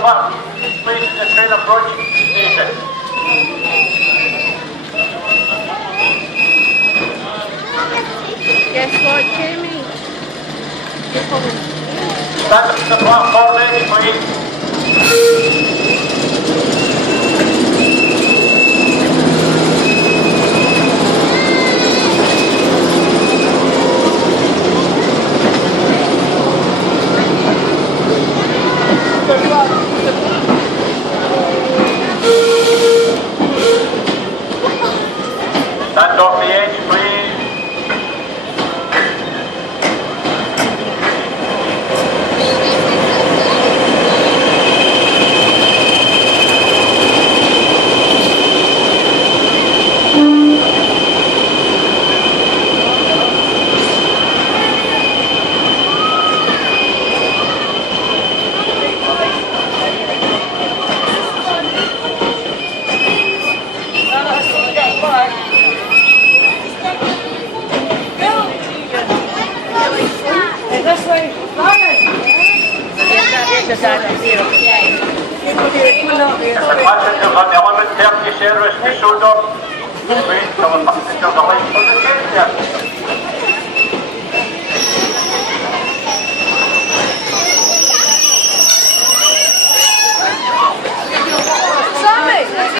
back. Please, the train approach station. Guess what, Jamie? You're coming. Stand up to the platform ready, please. Stand off the edge, please. The Passengers on the 11:30 service to Sodor. Wait till the passengers are late for the train.